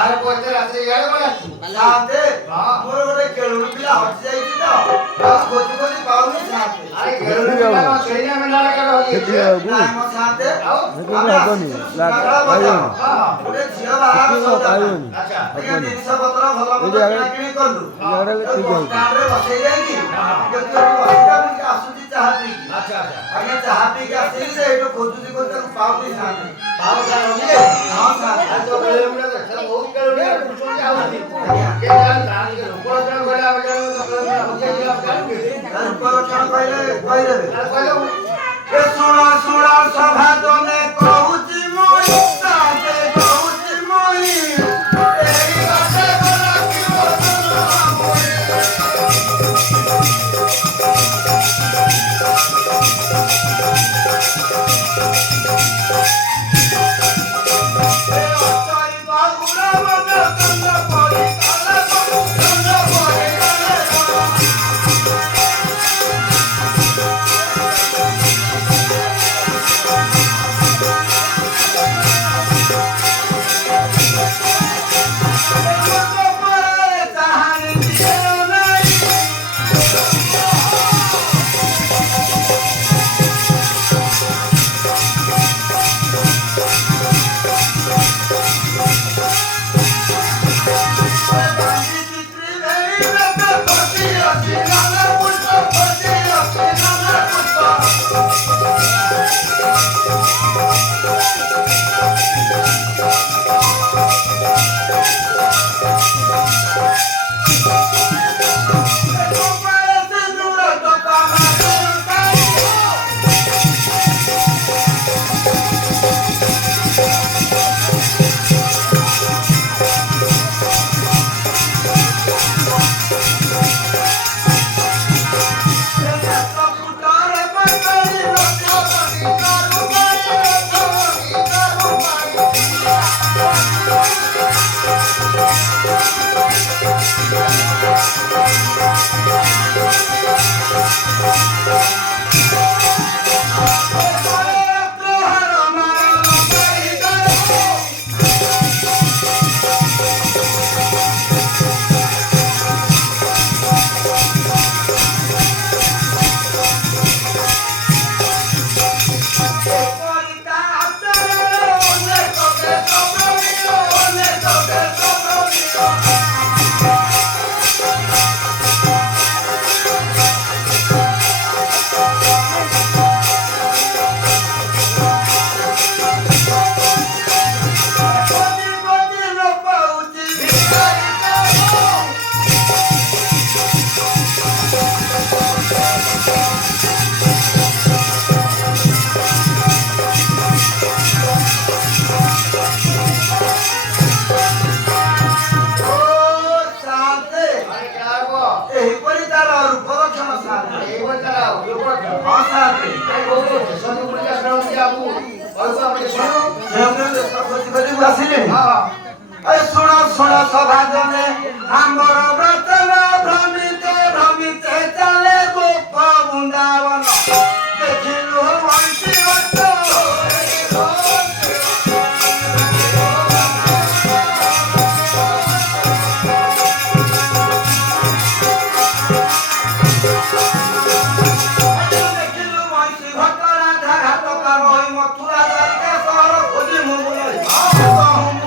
बाहर पहुंचे रात्रि यार बोलाछु साथे मोर गोटे केळुनी पिला हटि जाईची तो खोजी खोजी पाउनी साथे अरे केळुनी पिला न छेना मेला लगा होई ना मो साथे हेतु हबनी गोटे झियो बाहर सौदा अच्छा ये जिनिस पत्र भलो मत किणी करलु स्टैंड रे बसई जाईकी केतु बसिता मुके आसुची चाहा पी अच्छा अच्छा आगे चाहा पी के आसी से एटो खोजुची को पाउनी साथे पाउ का होइले हां साथे आज तो केळुनी तो बहुत केळुनी पूछो जावती के जान जान के ऊपर जण गला बजा तो केळुनी होके दिला जान के ऊपर जण कहले कहले ए सुना सभा तने कहूची मोई साथे कहूची मोई एई बाटे बोला कि बोलना मोई ए अचाई बागुरा मने कंदा पड़ी काले कंदा पड़ी सुना सभा जने हमर व्रतन भ्रमिते चले गोप वृंदावन देखिलु वंशी वट देखिलु वंशी भट राधा घाट कर मथुरा द्वारका शहर खोजी मुगुलई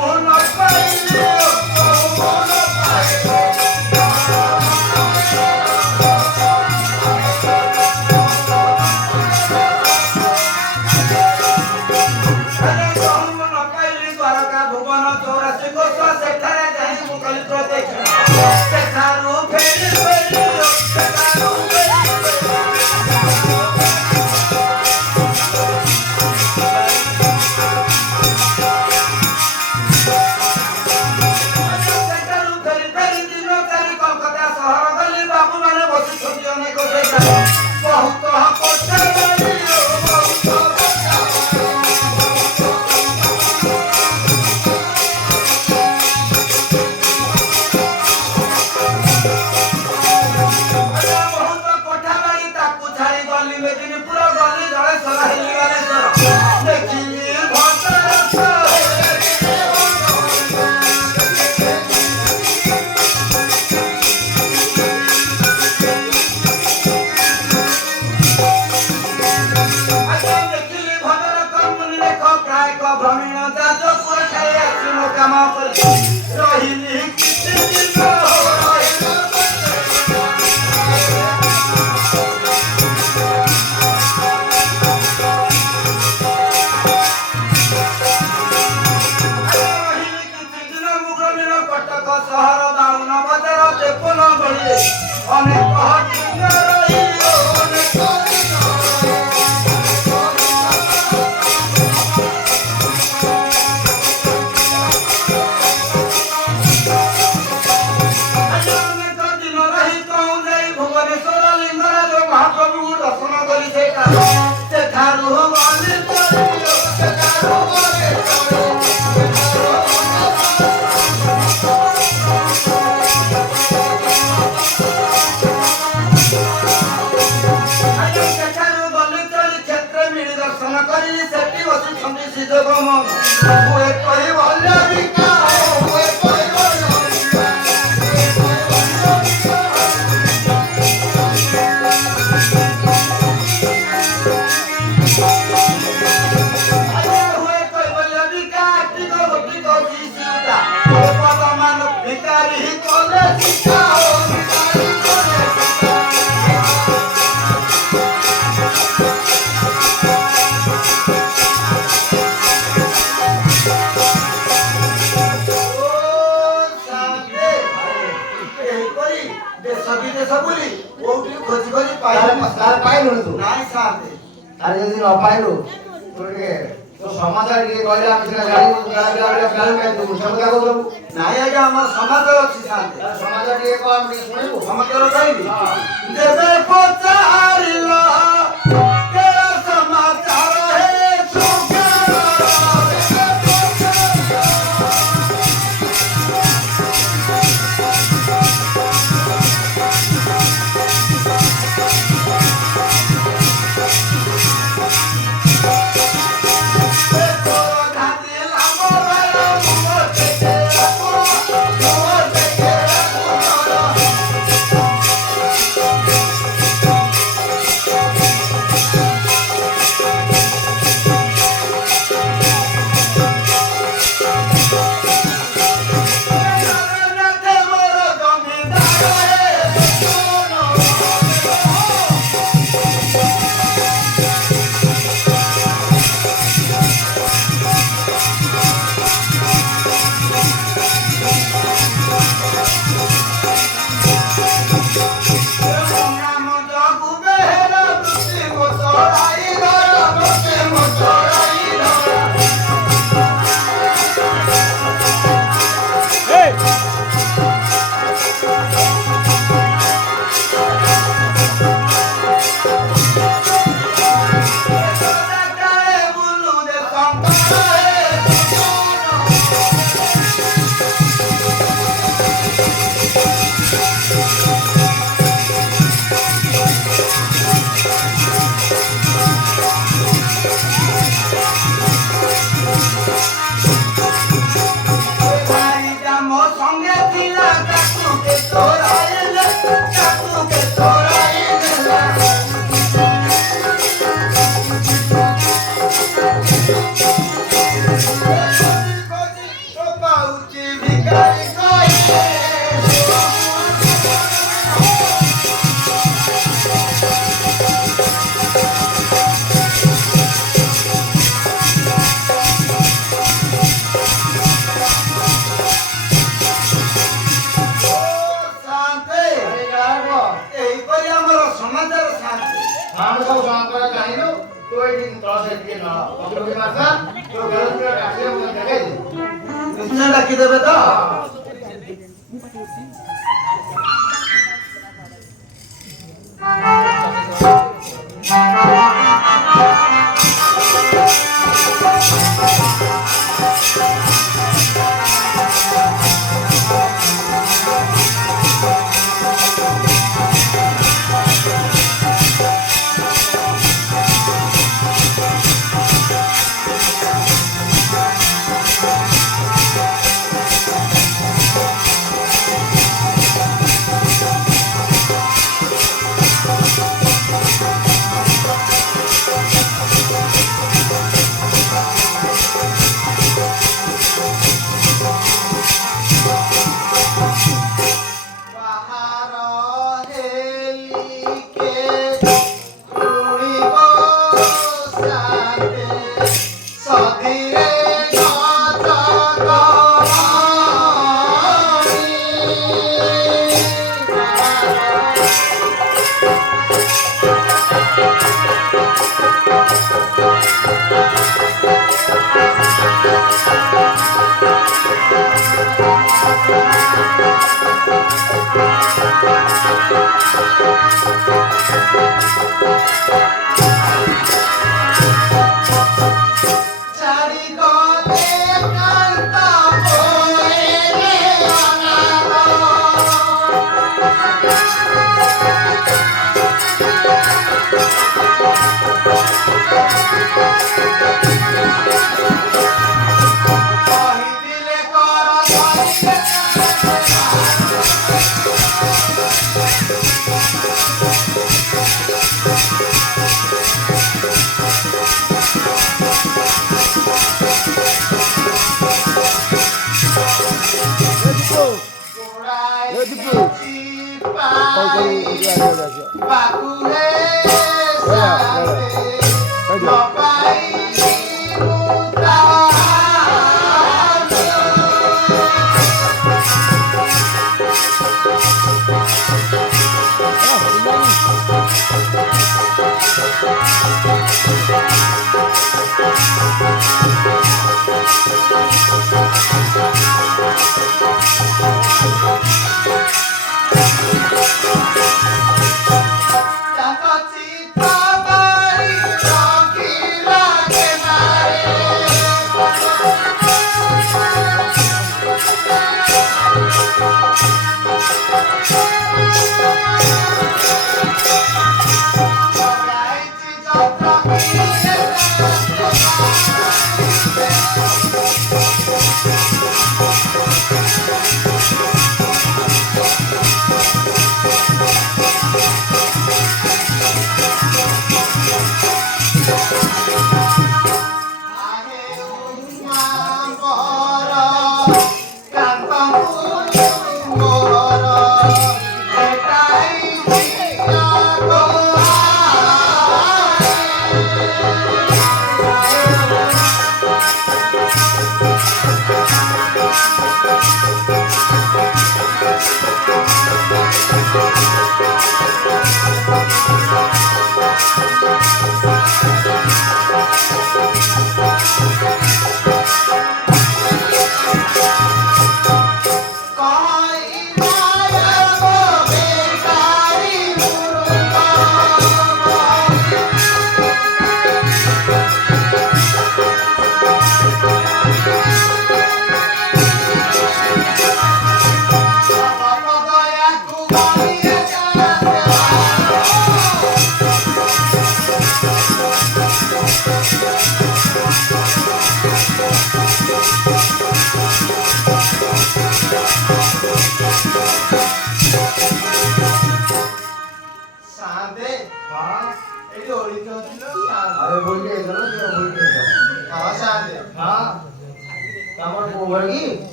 ରହିଲି କିଛି ଦିନ ରହିଲ ରହିଲି କିଛି ଦିନ ମୁଁ ଗ୍ରାମୀଣ କଟକ ସହର ବାଉନ ବଜାର ତେପନ ଗଳିରେ ଅନେକ ଦିନ ରହିଲି ଅନେକ ଦିନ ଅନେକ ଦିନ ରହି କହୁ ଯାଇ ଭୁବନେଶ୍ୱର ଲିଙ୍ଗରାଜ ମହାପ୍ରଭୁଙ୍କୁ ଦର୍ଶନ କରି ସେଠାରୁ ଗଲି ତଳି ସେଠାରୁ ଗଲି ସେଠାରୁ ଗଲି ତଳି କ୍ଷେତ୍ର ମିଳି ଦର୍ଶନ କରି ସେଠି ବସିଛନ୍ତି ସିଦ୍ଧ ମୁଁ ଏପରି ଭଲ ବିକା ମୁଁ ଏପରି ଭଲ ଭିକାରୀ କଲେ ଶିକ୍ଷା ଭିକାରୀ କଲେ ଦେଶ ବିଦେଶ ବୁଲି କୋଉଠି ଖୋଜି ଖୋଜି ପାଇଲୁଣି ତୁ ନାଇଁ ସାଥେ ଆରେ ଯଦି ନ ପାଇଲୁ ତୁ ଟିକେ ତୋ ସମାଚାର ଟିକେ କହିଲେ ଆମେ ସିନା ଜାଣିବୁ ସମାଚାର ଦବୁ ନାଇଁ ଆଜ୍ଞା ଆମର ସମାଚାର ଅଛି ସାଥେ ସମାଚାର ଟିକେ କହ ଆମେ ଟିକେ ଶୁଣିବୁ ସମାଚାର କହିବି ଯେବେ ପଚାରିଲ କେ ସମାଚାର ହେ ଆମେ ସବୁ ସମାଚାର ଜାଣିଲୁ ତୁ ଏଇଠି ତଳ ଟିକେ ନ ପକେଇ ମାସା ତୋ ଘର ଆସିଲେ ମୁଁ ଦେଖେଇବି ନିଶ୍ଚୟ ଡାକିଦେବେ ତ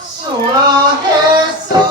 सुना है